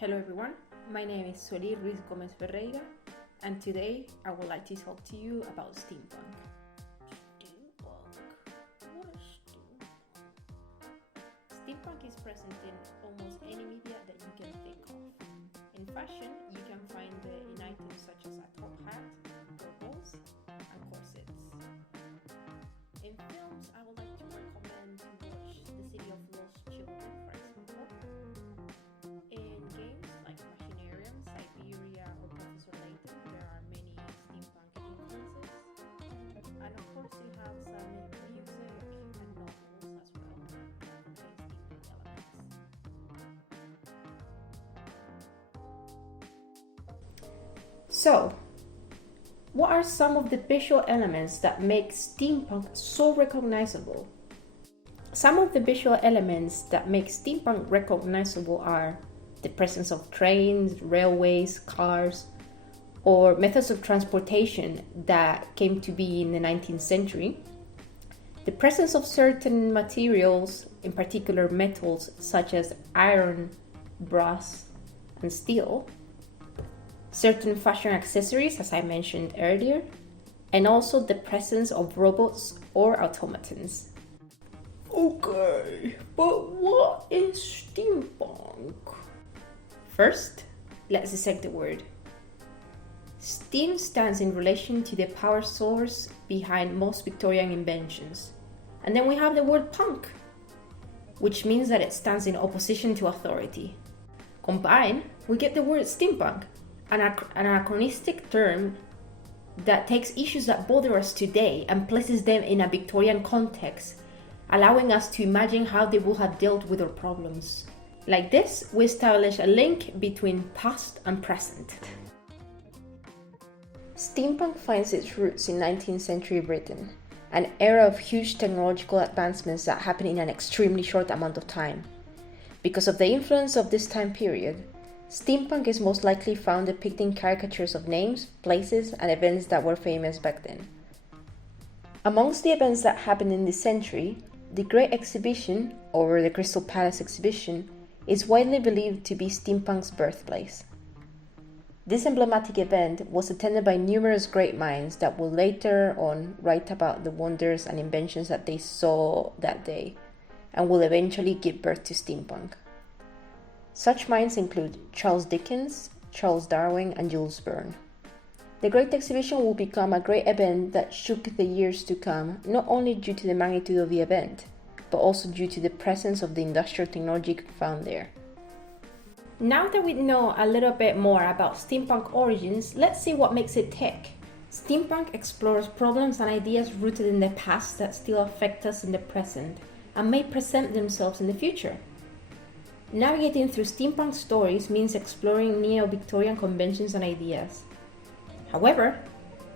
Hello everyone, my name is Sueli Ruiz Gomez-Ferreira, and today I would like to talk to you about steampunk. Steampunk? What is steampunk? Steampunk is present in almost any media that you can think of. In fashion, you can find it in items such as a top hat, goggles, and corsets. In films, I would like to recommend to watch The City of Lost Children, for example. In games like Machinarium, Siberia, or Professor Layton, there are many steampunk influences. And of course, you have some music and novels as well that contain steampunk elements. So, what are some of the visual elements that make steampunk so recognizable? Some of the visual elements that make steampunk recognizable are the presence of trains, railways, cars, or methods of transportation that came to be in the 19th century, the presence of certain materials, in particular metals such as iron, brass, and steel, certain fashion accessories, as I mentioned earlier, and also the presence of robots or automatons. Okay, but what is steampunk? First, let's dissect the word. Steam stands in relation to the power source behind most Victorian inventions. And then we have the word punk, which means that it stands in opposition to authority. Combined, we get the word steampunk, an anachronistic term that takes issues that bother us today and places them in a Victorian context, allowing us to imagine how they would have dealt with our problems. Like this, we establish a link between past and present. Steampunk finds its roots in 19th century Britain, an era of huge technological advancements that happened in an extremely short amount of time. Because of the influence of this time period, steampunk is most likely found depicting caricatures of names, places, and events that were famous back then. Amongst the events that happened in this century, the Great Exhibition, or the Crystal Palace Exhibition, is widely believed to be steampunk's birthplace. This emblematic event was attended by numerous great minds that will later on write about the wonders and inventions that they saw that day, and will eventually give birth to steampunk. Such minds include Charles Dickens, Charles Darwin, and Jules Verne. The Great Exhibition will become a great event that shook the years to come, not only due to the magnitude of the event, but also due to the presence of the industrial technology found there. Now that we know a little bit more about steampunk origins, let's see what makes it tick. Steampunk explores problems and ideas rooted in the past that still affect us in the present and may present themselves in the future. Navigating through steampunk stories means exploring neo-Victorian conventions and ideas. However,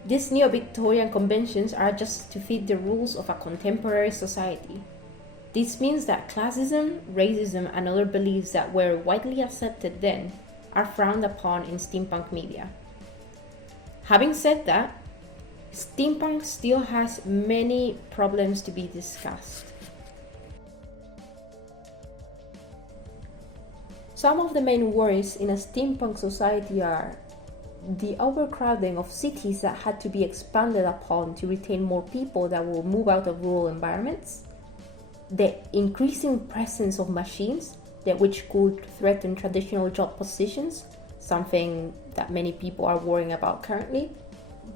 these neo-Victorian conventions are just to fit the rules of a contemporary society. This means that classism, racism, and other beliefs that were widely accepted then are frowned upon in steampunk media. Having said that, steampunk still has many problems to be discussed. Some of the main worries in a steampunk society are the overcrowding of cities that had to be expanded upon to retain more people that will move out of rural environments, the increasing presence of machines which could threaten traditional job positions, something that many people are worrying about currently,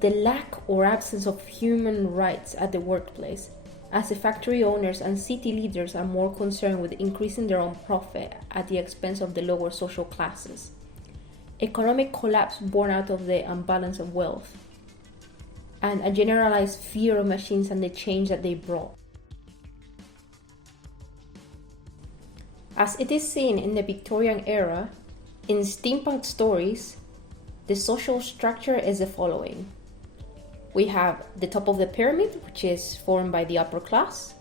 the lack or absence of human rights at the workplace, as the factory owners and city leaders are more concerned with increasing their own profit at the expense of the lower social classes, economic collapse born out of the imbalance of wealth, and a generalized fear of machines and the change that they brought. As it is seen in the Victorian era, in steampunk stories, the social structure is the following. We have the top of the pyramid, which is formed by the upper class,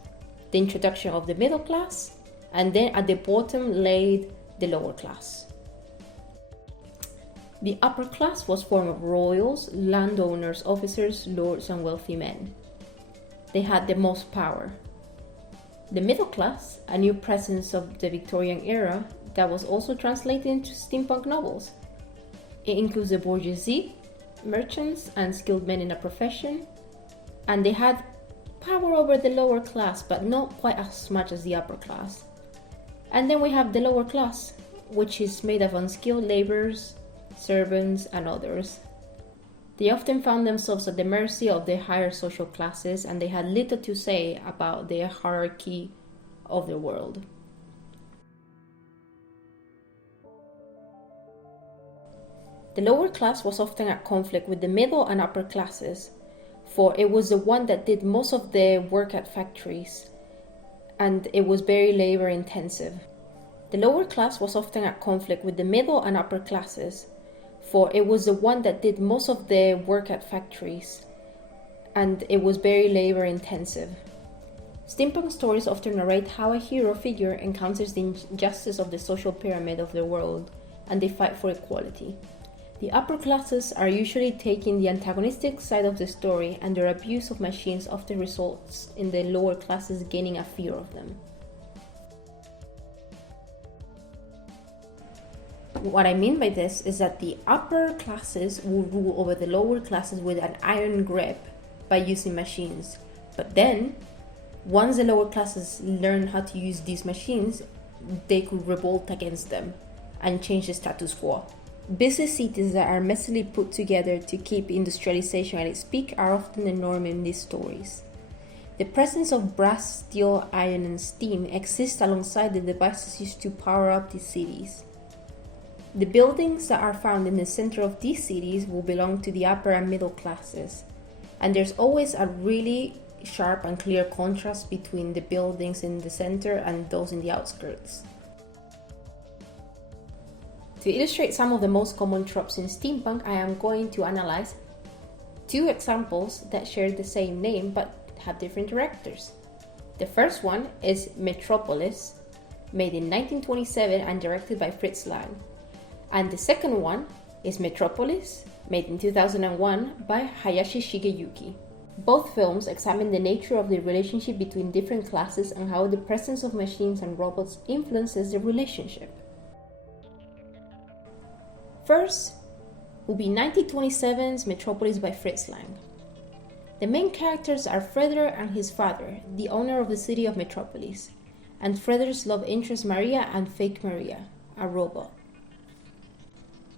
the introduction of the middle class, and then at the bottom laid the lower class. The upper class was formed of royals, landowners, officers, lords, and wealthy men. They had the most power. The middle class, a new presence of the Victorian era, that was also translated into steampunk novels. It includes the bourgeoisie, merchants, and skilled men in a profession, and they had power over the lower class, but not quite as much as the upper class. And then we have the lower class, which is made of unskilled laborers, servants, and others. They often found themselves at the mercy of the higher social classes, and they had little to say about the hierarchy of the world. The lower class was often at conflict with the middle and upper classes, for it was the one that did most of the work at factories, and it was very labor intensive. The lower class was often at conflict with the middle and upper classes, for it was the one that did most of the work at factories, and it was very labor intensive. Steampunk stories often narrate how a hero figure encounters the injustice of the social pyramid of the world, and they fight for equality. The upper classes are usually taking the antagonistic side of the story, and their abuse of machines often results in the lower classes gaining a fear of them. What I mean by this is that the upper classes will rule over the lower classes with an iron grip by using machines. But then, once the lower classes learn how to use these machines, they could revolt against them and change the status quo. Busy cities that are messily put together to keep industrialization at its peak are often the norm in these stories. The presence of brass, steel, iron, and steam exists alongside the devices used to power up these cities. The buildings that are found in the center of these cities will belong to the upper and middle classes, and there's always a really sharp and clear contrast between the buildings in the center and those in the outskirts. To illustrate some of the most common tropes in steampunk, I am going to analyze two examples that share the same name but have different directors. The first one is Metropolis, made in 1927 and directed by Fritz Lang. And the second one is Metropolis, made in 2001 by Hayashi Shigeyuki. Both films examine the nature of the relationship between different classes and how the presence of machines and robots influences the relationship. First will be 1927's Metropolis by Fritz Lang. The main characters are Frederick and his father, the owner of the city of Metropolis, and Frederick's love interest Maria and fake Maria, a robot.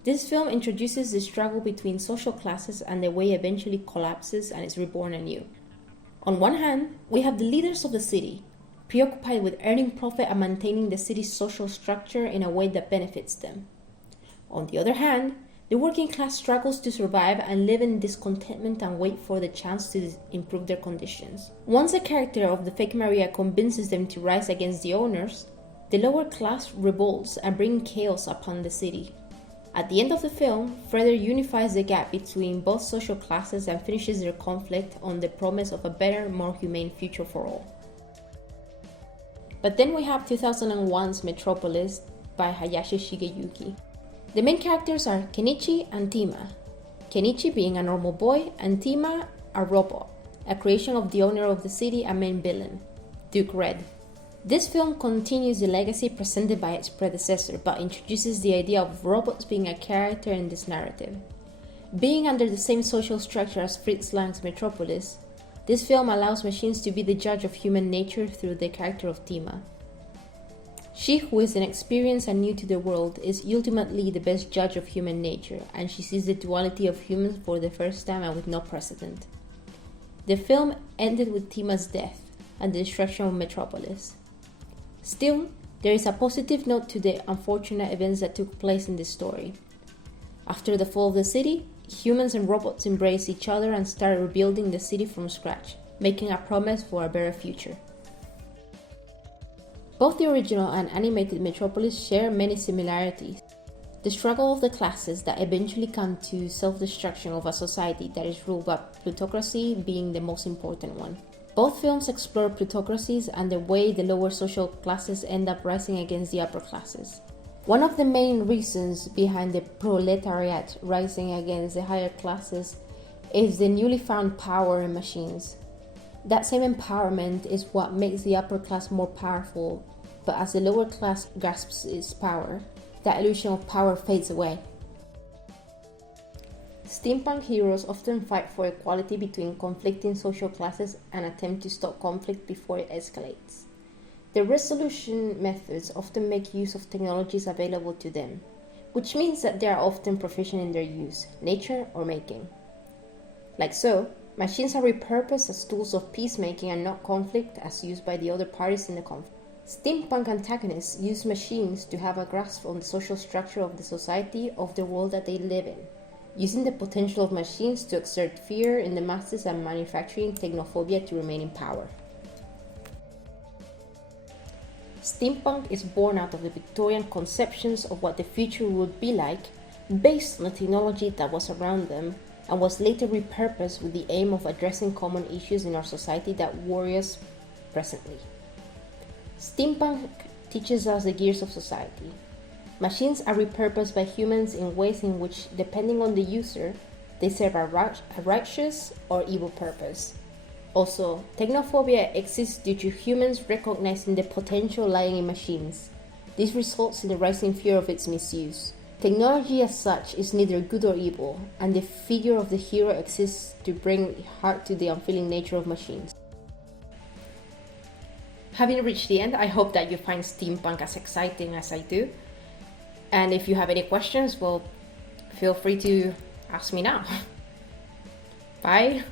This film introduces the struggle between social classes and the way it eventually collapses and is reborn anew. On one hand, we have the leaders of the city, preoccupied with earning profit and maintaining the city's social structure in a way that benefits them. On the other hand, the working class struggles to survive and live in discontentment and wait for the chance to improve their conditions. Once the character of the fake Maria convinces them to rise against the owners, the lower class revolts and brings chaos upon the city. At the end of the film, Frederick unifies the gap between both social classes and finishes their conflict on the promise of a better, more humane future for all. But then we have 2001's Metropolis by Hayashi Shigeyuki. The main characters are Kenichi and Tima. Kenichi being a normal boy and Tima a robot, a creation of the owner of the city and main villain, Duke Red. This film continues the legacy presented by its predecessor, but introduces the idea of robots being a character in this narrative. Being under the same social structure as Fritz Lang's Metropolis, this film allows machines to be the judge of human nature through the character of Tima. She, who is inexperienced and new to the world, is ultimately the best judge of human nature, and she sees the duality of humans for the first time and with no precedent. The film ended with Tima's death and the destruction of Metropolis. Still, there is a positive note to the unfortunate events that took place in this story. After the fall of the city, humans and robots embrace each other and start rebuilding the city from scratch, making a promise for a better future. Both the original and animated Metropolis share many similarities. The struggle of the classes that eventually come to self-destruction of a society that is ruled by plutocracy being the most important one. Both films explore plutocracies and the way the lower social classes end up rising against the upper classes. One of the main reasons behind the proletariat rising against the higher classes is the newly found power in machines. That same empowerment is what makes the upper class more powerful, but as the lower class grasps its power, that illusion of power fades away. Steampunk heroes often fight for equality between conflicting social classes and attempt to stop conflict before it escalates. Their resolution methods often make use of technologies available to them, which means that they are often proficient in their use, nature, or making. Like so, machines are repurposed as tools of peacemaking and not conflict as used by the other parties in the conflict. Steampunk antagonists use machines to have a grasp on the social structure of the society of the world that they live in, using the potential of machines to exert fear in the masses and manufacturing technophobia to remain in power. Steampunk is born out of the Victorian conceptions of what the future would be like, based on the technology that was around them, and was later repurposed with the aim of addressing common issues in our society that worry us presently. Steampunk teaches us the gears of society. Machines are repurposed by humans in ways in which, depending on the user, they serve a righteous or evil purpose. Also, technophobia exists due to humans recognizing the potential lying in machines. This results in the rising fear of its misuse. Technology as such is neither good or evil, and the figure of the hero exists to bring heart to the unfeeling nature of machines. Having reached the end, I hope that you find steampunk as exciting as I do. And if you have any questions, well, feel free to ask me now. Bye!